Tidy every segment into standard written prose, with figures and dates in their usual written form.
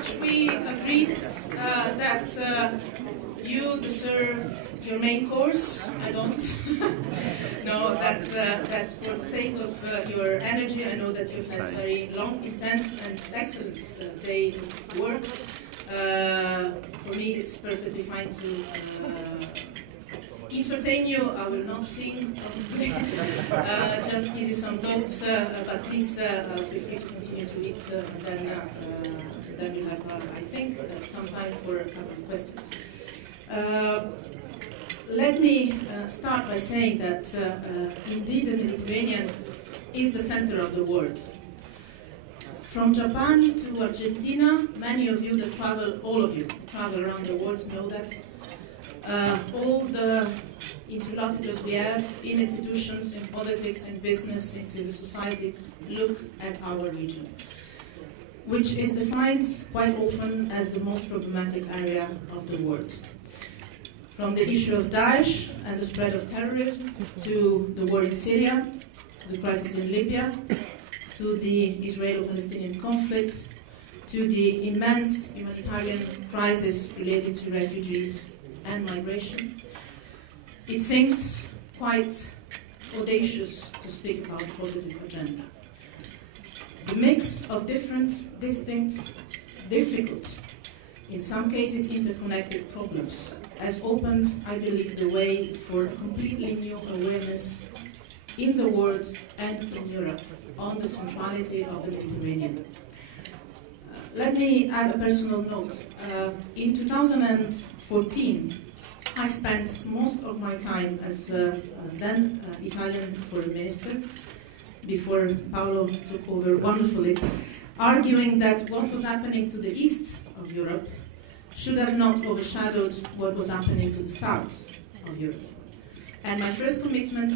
March we agreed that you deserve your main course. I don't. No, that's for the sake of your energy. I know that you've had a very long, intense, and excellent day of work. For me, it's perfectly fine to entertain you. I will not sing, probably. Just give you some thoughts, but please feel free to continue to eat, and then we'll have, I think, some time for a couple of questions. Let me start by saying that indeed the Mediterranean is the center of the world. From Japan to Argentina, many of you that travel, all of you travel around the world know that. All the interlocutors we have in institutions, in politics, in business, in civil society, look at our region, which is defined quite often as the most problematic area of the world. From the issue of Daesh and the spread of terrorism, to the war in Syria, to the crisis in Libya, to the Israeli-Palestinian conflict, to the immense humanitarian crisis related to refugees and migration. It seems quite audacious to speak about a positive agenda. The mix of different, distinct, difficult, in some cases interconnected problems has opened, I believe, the way for a completely new awareness in the world and in Europe on the centrality of the Mediterranean. Let me add a personal note. In 2014, I spent most of my time as then Italian foreign minister, before Paolo took over wonderfully, arguing that what was happening to the east of Europe should have not overshadowed what was happening to the south of Europe. And my first commitment,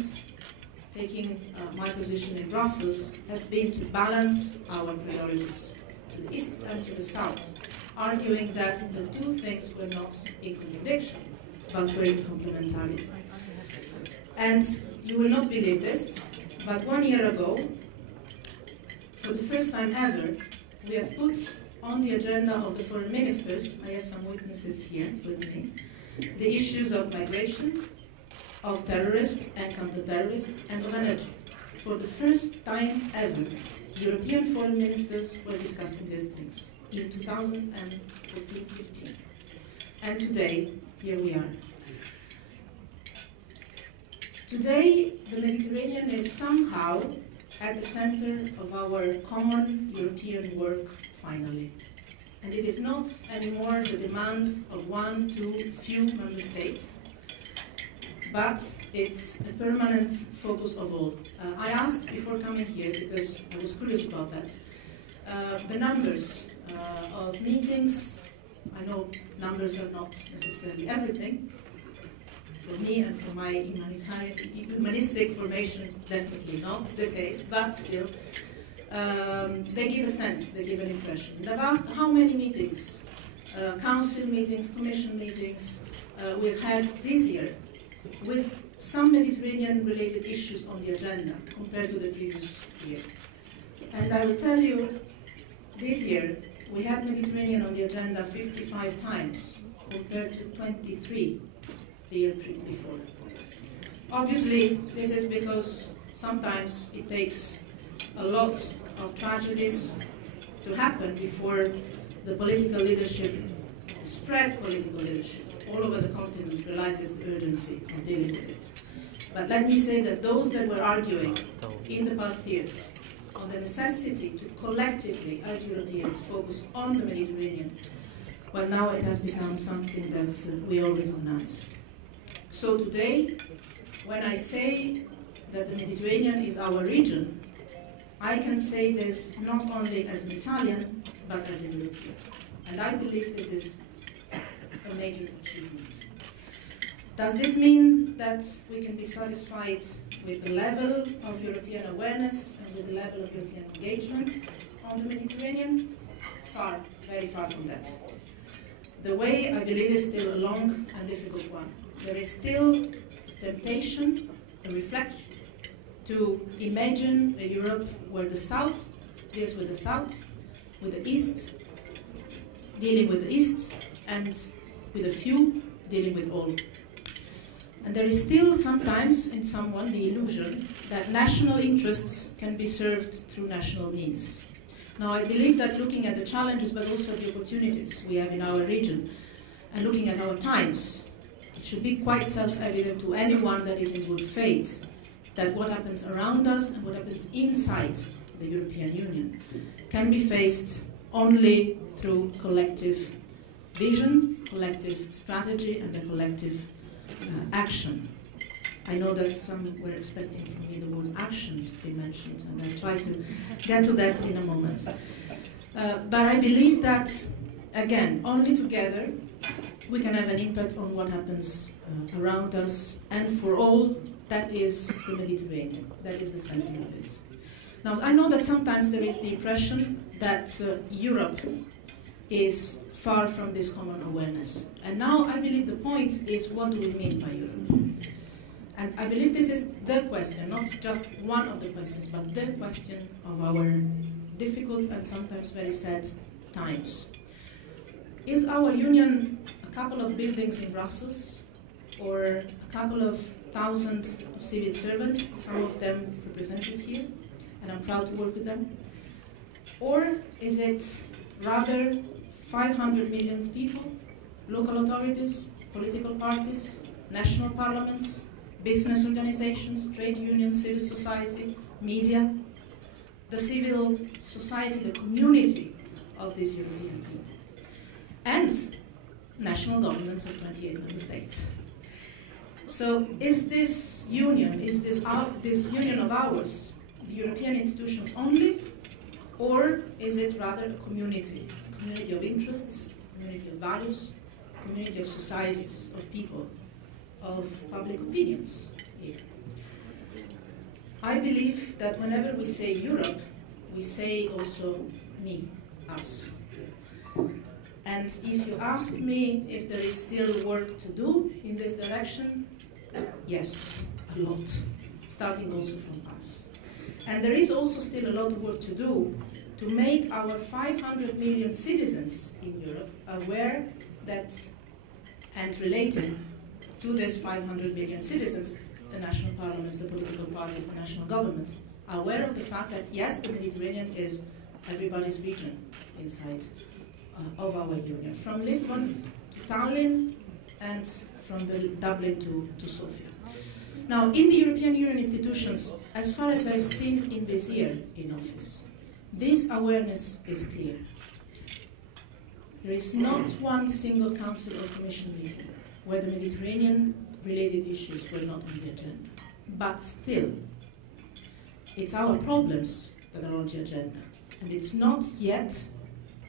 taking my position in Brussels, has been to balance our priorities to the east and to the south, arguing that the two things were not in contradiction, but were in complementarity. And you will not believe this, but 1 year ago, for the first time ever, we have put on the agenda of the foreign ministers, I have some witnesses here with me, the issues of migration, of terrorism and counter-terrorism, and of energy. For the first time ever, European foreign ministers were discussing these things in 2014-15. And today, here we are. Today, the Mediterranean is somehow at the center of our common European work, finally. And it is not anymore the demand of one, two, few member states, but it's a permanent focus of all. I asked before coming here, because I was curious about that, the numbers of meetings. I know numbers are not necessarily everything. For me and for my humanistic formation, definitely not the case, but still, they give a sense, they give an impression. And I've asked how many meetings, council meetings, commission meetings, we've had this year with some Mediterranean-related issues on the agenda compared to the previous year. And I will tell you, this year, we had Mediterranean on the agenda 55 times compared to 23 the year before. Obviously, this is because sometimes it takes a lot of tragedies to happen before the political leadership, spread political leadership, all over the continent realizes the urgency of dealing with it. But let me say that those that were arguing in the past years on the necessity to collectively, as Europeans, focus on the Mediterranean, well, now it has become something that we all recognize. So today, when I say that the Mediterranean is our region, I can say this not only as an Italian, but as a European. And I believe this is a major achievement. Does this mean that we can be satisfied with the level of European awareness and with the level of European engagement on the Mediterranean? Far, very far from that. The way, I believe, is still a long and difficult one. There is still temptation, a reflection, to imagine a Europe where the South deals with the South, with the East dealing with the East, and with a few dealing with all. And there is still sometimes in someone the illusion that national interests can be served through national means. Now, I believe that looking at the challenges but also the opportunities we have in our region and looking at our times, it should be quite self-evident to anyone that is in good faith that what happens around us and what happens inside the European Union can be faced only through collective vision, collective strategy, and a collective action. I know that some were expecting from me the word action to be mentioned, and I'll try to get to that in a moment. But I believe that, again, only together we can have an impact on what happens around us, and for all, that is the Mediterranean, that is the center of it. Now, I know that sometimes there is the impression that Europe is far from this common awareness. And now I believe the point is, what do we mean by Europe? And I believe this is the question, not just one of the questions, but the question of our difficult and sometimes very sad times. Is our union a couple of buildings in Brussels, or a couple of thousand civil servants, some of them represented here, and I'm proud to work with them? Or is it rather 500 million people, local authorities, political parties, national parliaments, business organizations, trade unions, civil society, media, the civil society, the community of these European people, and national governments of 28 member states? So is this union, this union of ours, the European institutions only, or is it rather a community of interests, a community of values, a community of societies, of people, of public opinions even? I believe that whenever we say Europe, we say also me, us. And if you ask me if there is still work to do in this direction, yes, a lot, starting also from us. And there is also still a lot of work to do to make our 500 million citizens in Europe aware that, and related to these 500 million citizens, the national parliaments, the political parties, the national governments, aware of the fact that yes, the Mediterranean is everybody's region inside of our union, from Lisbon to Tallinn and from Dublin to Sofia. Now, in the European Union institutions, as far as I've seen in this year in office, this awareness is clear. There is not one single Council or Commission meeting where the Mediterranean-related issues were not on the agenda. But still, it's our problems that are on the agenda, and it's not yet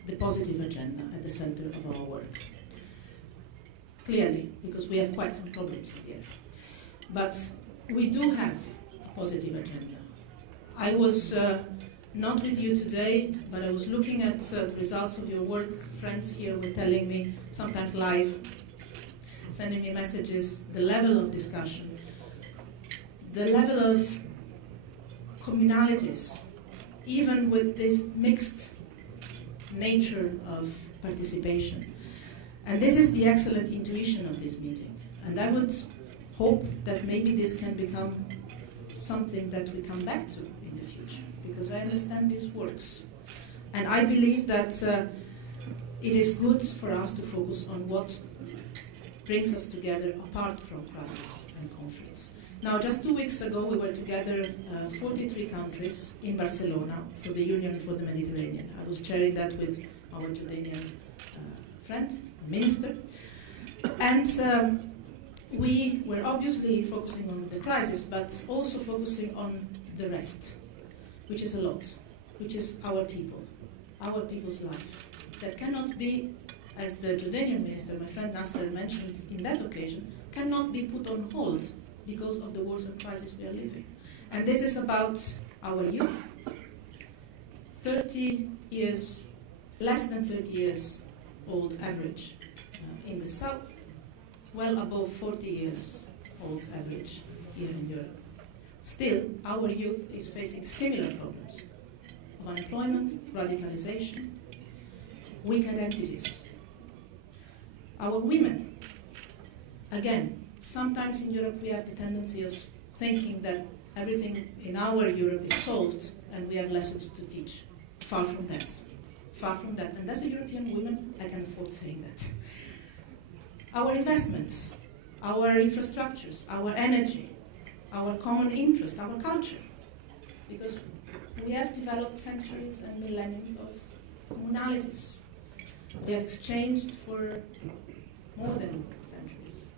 the positive agenda at the center of our work. Clearly, because we have quite some problems here. But we do have a positive agenda. I was not with you today, but I was looking at the results of your work. Friends here were telling me, sometimes live, sending me messages, the level of discussion, the level of communalities, even with this mixed nature of participation. And this is the excellent intuition of this meeting. And I would hope that maybe this can become something that we come back to in the future, because I understand this works. And I believe that it is good for us to focus on what brings us together apart from crisis and conflicts. Now, just 2 weeks ago, we were together, 43 countries in Barcelona for the Union for the Mediterranean. I was chairing that with our Jordanian friend, minister. And we were obviously focusing on the crisis, but also focusing on the rest, which is a lot, which is our people, our people's life. That cannot be, as the Jordanian minister, my friend Nasser, mentioned in that occasion, cannot be put on hold because of the wars and crises we are living. And this is about our youth, 30 years, less than 30 years old average in the south, well above 40 years old average here in Europe. Still, our youth is facing similar problems of unemployment, radicalization, weak identities. Our women, again, sometimes in Europe we have the tendency of thinking that everything in our Europe is solved and we have lessons to teach. Far from that. Far from that. And as a European woman, I can afford saying that. Our investments, our infrastructures, our energy, our common interest, our culture. Because we have developed centuries and millenniums of communalities. We have exchanged for more than centuries.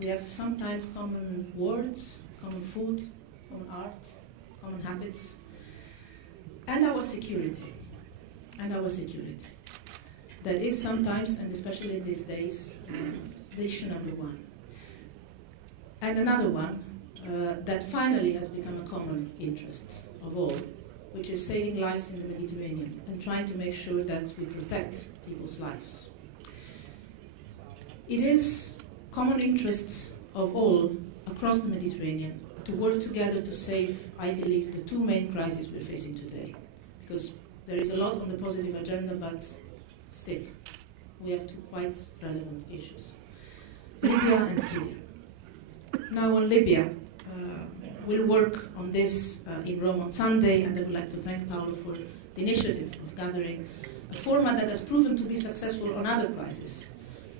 We have sometimes common words, common food, common art, common habits, and our security. And our security. That is sometimes, and especially in these days, the issue number one. And another one that finally has become a common interest of all, which is saving lives in the Mediterranean and trying to make sure that we protect people's lives. It is common interest of all across the Mediterranean to work together to save, I believe, the two main crises we're facing today. Because there is a lot on the positive agenda, but still, we have two quite relevant issues. Libya and Syria. Now on Libya, we'll work on this in Rome on Sunday, and I would like to thank Paolo for the initiative of gathering a format that has proven to be successful on other crises,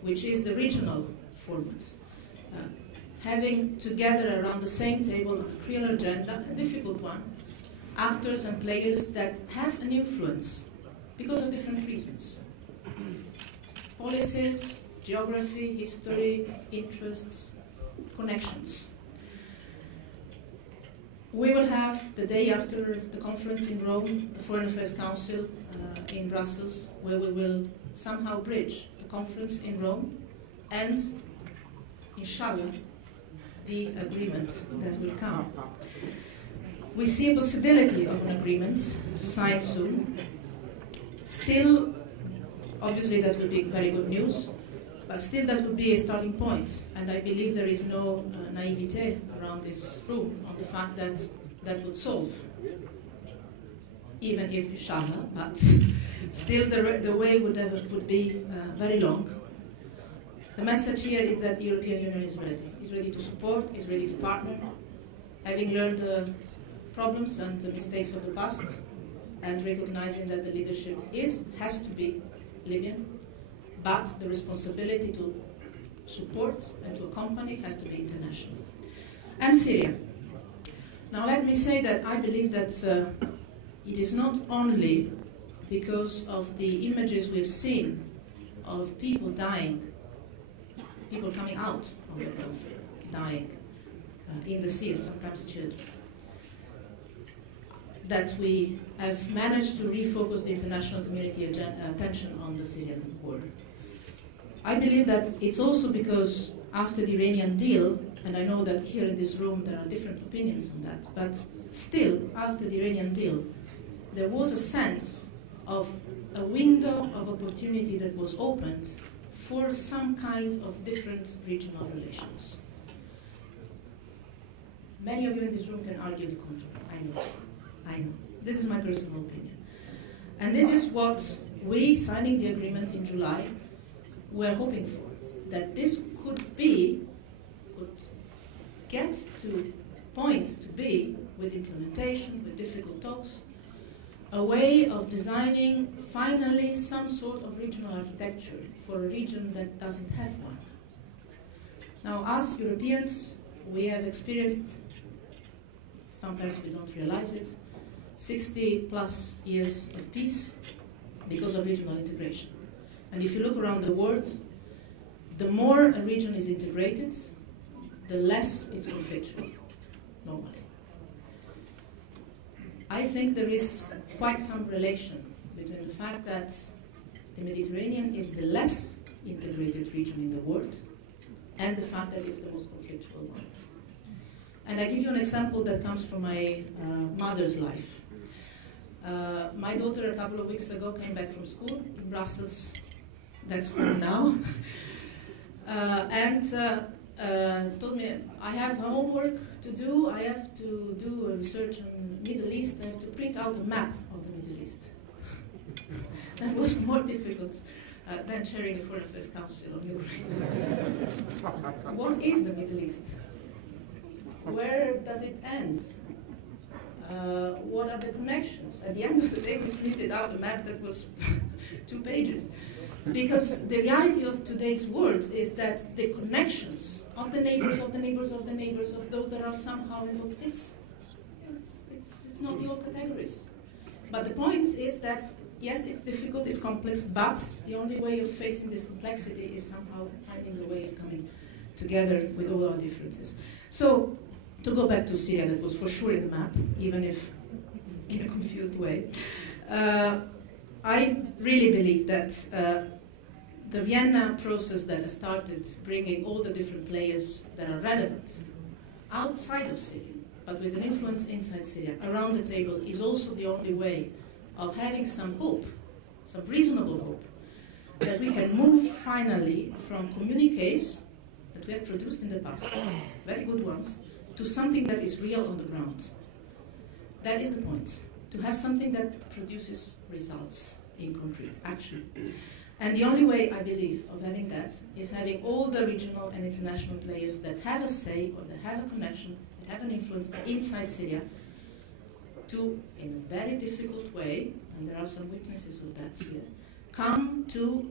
which is the regional format. Having together around the same table a clear agenda, a difficult one, actors and players that have an influence because of different reasons. Policies, geography, history, interests, connections. We will have, the day after the conference in Rome, the Foreign Affairs Council in Brussels, where we will somehow bridge the conference in Rome and, inshallah, the agreement that will come. We see a possibility of an agreement signed soon. Still, obviously that would be very good news, but still that would be a starting point. And I believe there is no naivete around this room on the fact that that would solve, even if inshallah, but still the way would be very long. The message here is that the European Union is ready to support, is ready to partner, having learned the problems and the mistakes of the past, and recognizing that the leadership has to be Libyan, but the responsibility to support and to accompany has to be international. And Syria. Now let me say that I believe that it is not only because of the images we've seen of people dying, people coming out of the conflict, dying in the sea, sometimes children, that we have managed to refocus the international community attention on the Syrian war. I believe that it's also because after the Iranian deal, and I know that here in this room there are different opinions on that, but still, after the Iranian deal, there was a sense of a window of opportunity that was opened for some kind of different regional relations. Many of you in this room can argue the contrary, I know. This is my personal opinion. And this is what we, signing the agreement in July, were hoping for. That this could get to point to be, with implementation, with difficult talks, a way of designing finally some sort of regional architecture for a region that doesn't have one. Now, us Europeans, we have experienced, sometimes we don't realize it, 60 plus years of peace because of regional integration. And if you look around the world, the more a region is integrated, the less it's conflictual, normally. I think there is quite some relation between the fact that the Mediterranean is the less integrated region in the world and the fact that it's the most conflictual one. And I give you an example that comes from my mother's life. My daughter, a couple of weeks ago, came back from school in Brussels. That's home now. And told me, I have homework to do. I have to do a research on Middle East. I have to print out a map of the Middle East. That was more difficult than chairing the Foreign Affairs Council on Ukraine. What is the Middle East? Where does it end? What are the connections? At the end of the day, we printed out a map that was 2 pages. Because the reality of today's world is that the connections of the neighbors, of the neighbors, of the neighbors, of those that are somehow involved, it's not the old categories. But the point is that, yes, it's difficult, it's complex, but the only way of facing this complexity is somehow finding the way of coming together with all our differences. So, to go back to Syria, that was for sure in the map, even if in a confused way. I really believe that the Vienna process that has started bringing all the different players that are relevant outside of Syria, but with an influence inside Syria, around the table, is also the only way of having some hope, some reasonable hope, that we can move finally from communiques that we have produced in the past, very good ones, to something that is real on the ground. That is the point, to have something that produces results in concrete action. And the only way, I believe, of having that is having all the regional and international players that have a say or that have a connection, that have an influence inside Syria to, in a very difficult way, and there are some witnesses of that here, come to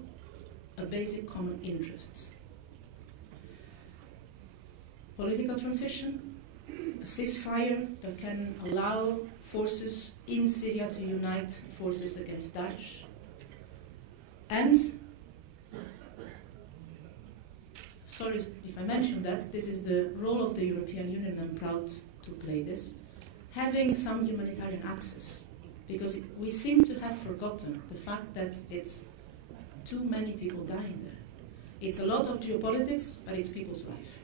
a basic common interest. Political transition, a ceasefire that can allow forces in Syria to unite forces against Daesh. And, sorry if I mentioned that, this is the role of the European Union, I'm proud to play this, having some humanitarian access. Because we seem to have forgotten the fact that it's too many people dying there. It's a lot of geopolitics, but it's people's life.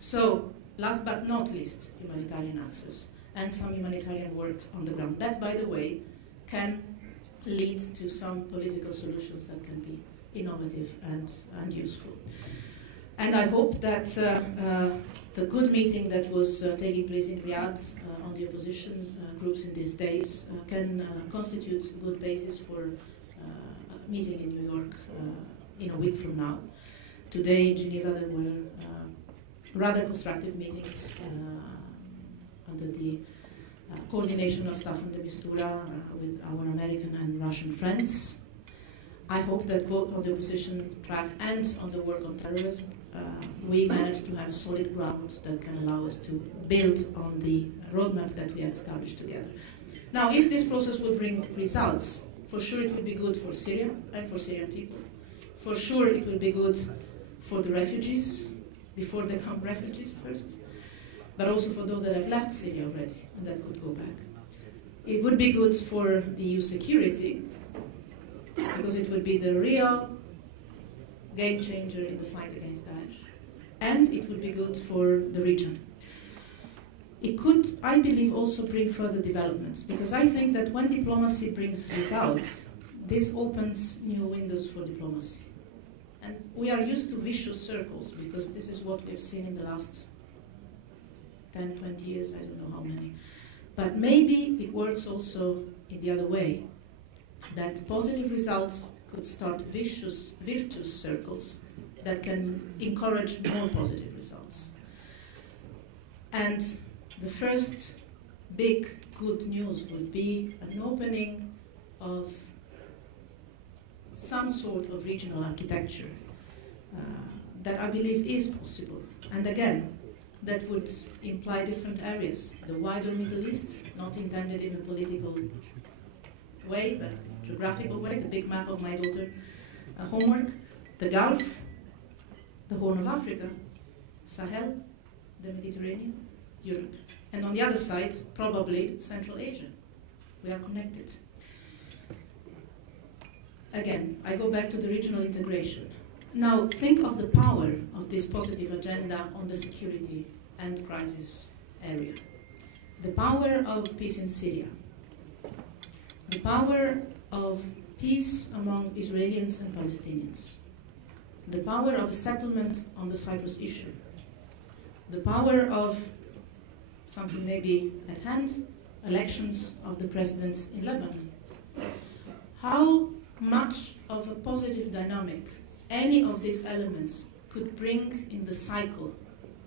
So, last but not least, humanitarian access and some humanitarian work on the ground. That, by the way, can lead to some political solutions that can be innovative and useful. And I hope that the good meeting that was taking place in Riyadh on the opposition groups in these days can constitute a good basis for a meeting in New York in a week from now. Today in Geneva there were rather constructive meetings under the coordination of Staffan de Mistura with our American and Russian friends. I hope that both on the opposition track and on the work on terrorism, we manage to have a solid ground that can allow us to build on the roadmap that we have established together. Now, if this process will bring results, for sure it will be good for Syria and for Syrian people. For sure it will be good for the refugees, before they become refugees first, but also for those that have left Syria already and that could go back. It would be good for the EU security, because it would be the real game changer in the fight against Daesh. And it would be good for the region. It could, I believe, also bring further developments, because I think that when diplomacy brings results, this opens new windows for diplomacy. And we are used to vicious circles, because this is what we've seen in the last 10, 20 years, I don't know how many. But maybe it works also in the other way, that positive results could start virtuous circles that can encourage more positive results. And the first big good news would be an opening of some sort of regional architecture that I believe is possible. And again, that would imply different areas. The wider Middle East, not intended in a political way, but geographical way, the big map of my daughter homework, the Gulf, the Horn of Africa, Sahel, the Mediterranean, Europe. And on the other side, probably Central Asia. We are connected. Again, I go back to the regional integration. Now, think of the power of this positive agenda on the security and crisis area. The power of peace in Syria. The power of peace among Israelis and Palestinians. The power of a settlement on the Cyprus issue. The power of something maybe at hand, elections of the president in Lebanon. How much of a positive dynamic any of these elements could bring in the cycle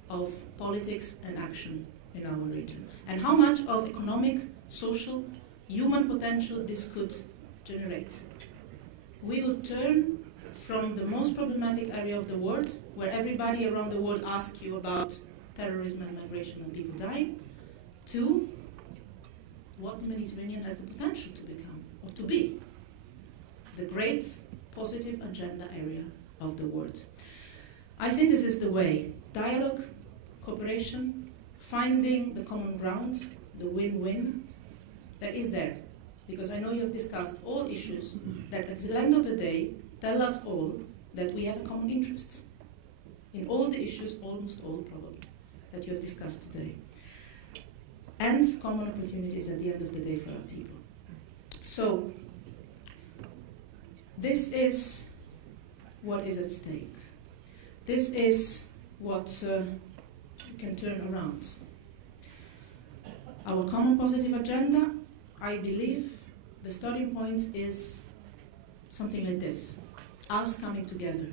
of politics and action in our region, and how much of economic, social, human potential this could generate. We would turn from the most problematic area of the world, where everybody around the world asks you about terrorism and migration and people dying, to what the Mediterranean has the potential to become, or to be, the great positive agenda area of the world. I think this is the way. Dialogue, cooperation, finding the common ground, the win-win, that is there. Because I know you have discussed all issues that at the end of the day tell us all that we have a common interest. In all the issues, almost all probably, that you have discussed today. And common opportunities at the end of the day for our people. So, this is what is at stake. This is what can turn around. Our common positive agenda, I believe, the starting point is something like this. Us coming together.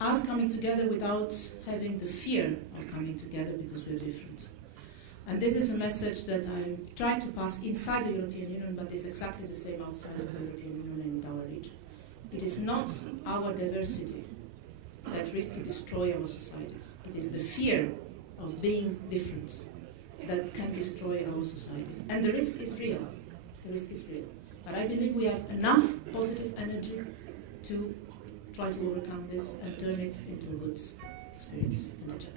Us coming together without having the fear of coming together because we're different. And this is a message that I try to pass inside the European Union, but it's exactly the same outside of the European Union and in our region. It is not our diversity that risks to destroy our societies. It is the fear of being different that can destroy our societies. And the risk is real. The risk is real. But I believe we have enough positive energy to try to overcome this and turn it into a good experience in the chapter.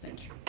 Thank you.